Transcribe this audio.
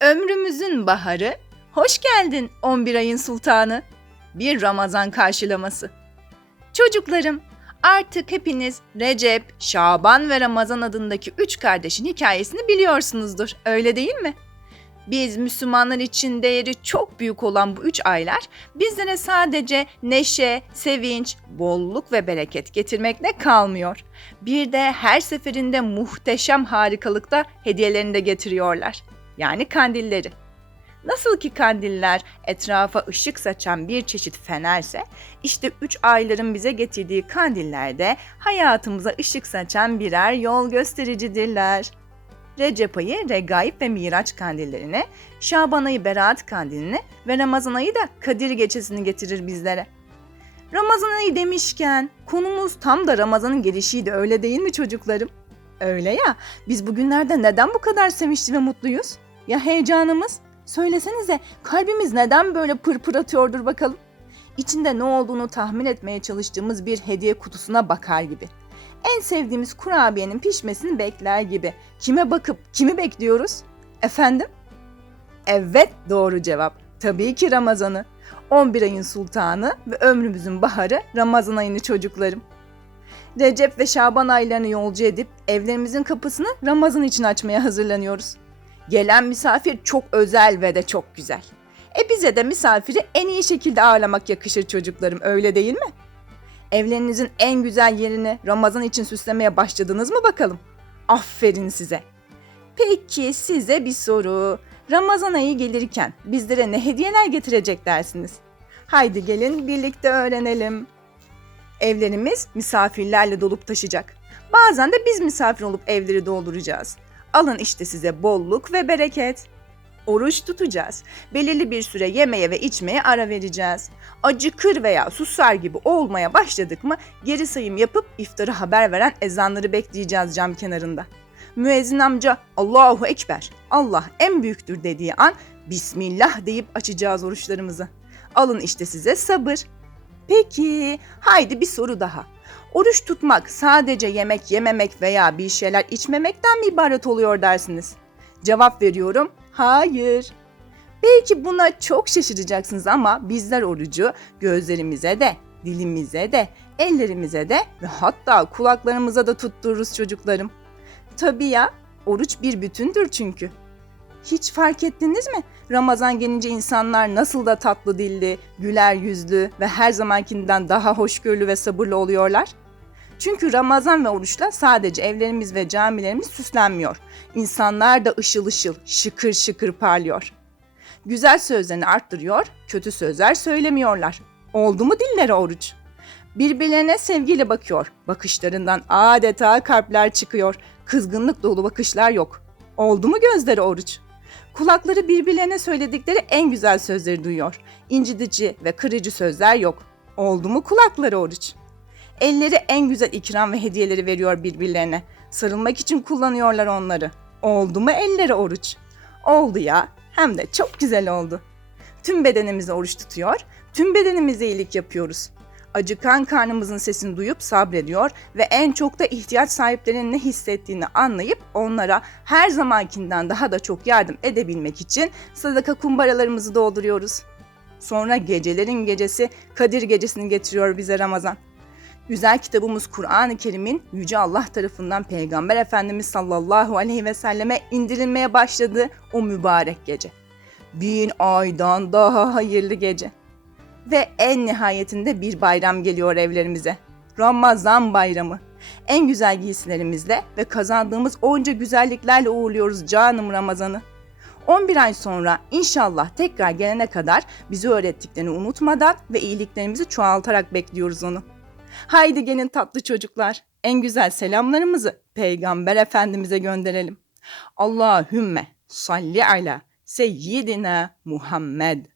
Ömrümüzün baharı, hoş geldin 11 ayın sultanı. Bir Ramazan karşılaması. Çocuklarım, artık hepiniz Recep, Şaban ve Ramazan adındaki üç kardeşin hikayesini biliyorsunuzdur, öyle değil mi? Biz Müslümanlar için değeri çok büyük olan bu üç aylar bizlere sadece neşe, sevinç, bolluk ve bereket getirmekle kalmıyor. Bir de her seferinde muhteşem harikalıkta hediyelerini de getiriyorlar. Yani kandilleri. Nasıl ki kandiller etrafa ışık saçan bir çeşit fenerse, işte üç ayların bize getirdiği kandiller de hayatımıza ışık saçan birer yol göstericidirler. Recep ayı Regaib ve Miraç kandillerini, Şaban ayı Berat kandilini ve Ramazan ayı da Kadir gecesini getirir bizlere. Ramazan ayı demişken konumuz tam da Ramazan'ın gelişiydi öyle değil mi çocuklarım? Öyle ya biz bugünlerde neden bu kadar sevinçli ve mutluyuz? Ya heyecanımız? Söylesenize kalbimiz neden böyle pırpır atıyordur bakalım? İçinde ne olduğunu tahmin etmeye çalıştığımız bir hediye kutusuna bakar gibi. En sevdiğimiz kurabiyenin pişmesini bekler gibi. Kime bakıp kimi bekliyoruz? Efendim? Evet doğru cevap. Tabii ki Ramazan'ı. 11 ayın sultanı ve ömrümüzün baharı Ramazan ayını çocuklarım. Recep ve Şaban aylarını yolcu edip evlerimizin kapısını Ramazan için açmaya hazırlanıyoruz. Gelen misafir çok özel ve de çok güzel. E bize de misafiri en iyi şekilde ağırlamak yakışır çocuklarım öyle değil mi? Evlerinizin en güzel yerini Ramazan için süslemeye başladınız mı bakalım? Aferin size. Peki size bir soru. Ramazan ayı gelirken bizlere ne hediyeler getirecek dersiniz? Haydi gelin birlikte öğrenelim. Evlerimiz misafirlerle dolup taşacak. Bazen de biz misafir olup evleri dolduracağız. Alın işte size bolluk ve bereket. Oruç tutacağız. Belirli bir süre yemeye ve içmeye ara vereceğiz. Acıkır veya susar gibi olmaya başladık mı geri sayım yapıp iftarı haber veren ezanları bekleyeceğiz cam kenarında. Müezzin amca Allahu Ekber, Allah en büyüktür dediği an Bismillah deyip açacağız oruçlarımızı. Alın işte size sabır. Peki, haydi bir soru daha. Oruç tutmak sadece yemek yememek veya bir şeyler içmemekten mi ibaret oluyor dersiniz? Cevap veriyorum, hayır. Belki buna çok şaşıracaksınız ama bizler orucu gözlerimize de, dilimize de, ellerimize de ve hatta kulaklarımıza da tuttururuz çocuklarım. Tabii ya, oruç bir bütündür çünkü. Hiç fark ettiniz mi? Ramazan gelince insanlar nasıl da tatlı dilli, güler yüzlü ve her zamankinden daha hoşgörülü ve sabırlı oluyorlar? Çünkü Ramazan ve oruçla sadece evlerimiz ve camilerimiz süslenmiyor. İnsanlar da ışıl ışıl, şıkır şıkır parlıyor. Güzel sözlerini arttırıyor, kötü sözler söylemiyorlar. Oldu mu dillere oruç? Birbirlerine sevgiyle bakıyor. Bakışlarından adeta kalpler çıkıyor. Kızgınlık dolu bakışlar yok. Oldu mu gözleri oruç? Kulakları birbirlerine söyledikleri en güzel sözleri duyuyor. İncitici ve kırıcı sözler yok. Oldu mu kulakları oruç? Elleri en güzel ikram ve hediyeleri veriyor birbirlerine. Sarılmak için kullanıyorlar onları. Oldu mu elleri oruç? Oldu ya. Hem de çok güzel oldu. Tüm bedenimizi oruç tutuyor, tüm bedenimize iyilik yapıyoruz. Acıkan karnımızın sesini duyup sabrediyor ve en çok da ihtiyaç sahiplerinin ne hissettiğini anlayıp onlara her zamankinden daha da çok yardım edebilmek için sadaka kumbaralarımızı dolduruyoruz. Sonra gecelerin gecesi Kadir gecesini getiriyor bize Ramazan. Güzel kitabımız Kur'an-ı Kerim'in Yüce Allah tarafından Peygamber Efendimiz sallallahu aleyhi ve selleme indirilmeye başladığı o mübarek gece. Bin aydan daha hayırlı gece. Ve en nihayetinde bir bayram geliyor evlerimize. Ramazan bayramı. En güzel giysilerimizle ve kazandığımız onca güzelliklerle uğurluyoruz canım Ramazan'ı. 11 ay sonra inşallah tekrar gelene kadar bizi öğrettiklerini unutmadan ve iyiliklerimizi çoğaltarak bekliyoruz onu. Haydi gelin tatlı çocuklar. En güzel selamlarımızı Peygamber Efendimiz'e gönderelim. Allahümme salli ala seyyidina Muhammed.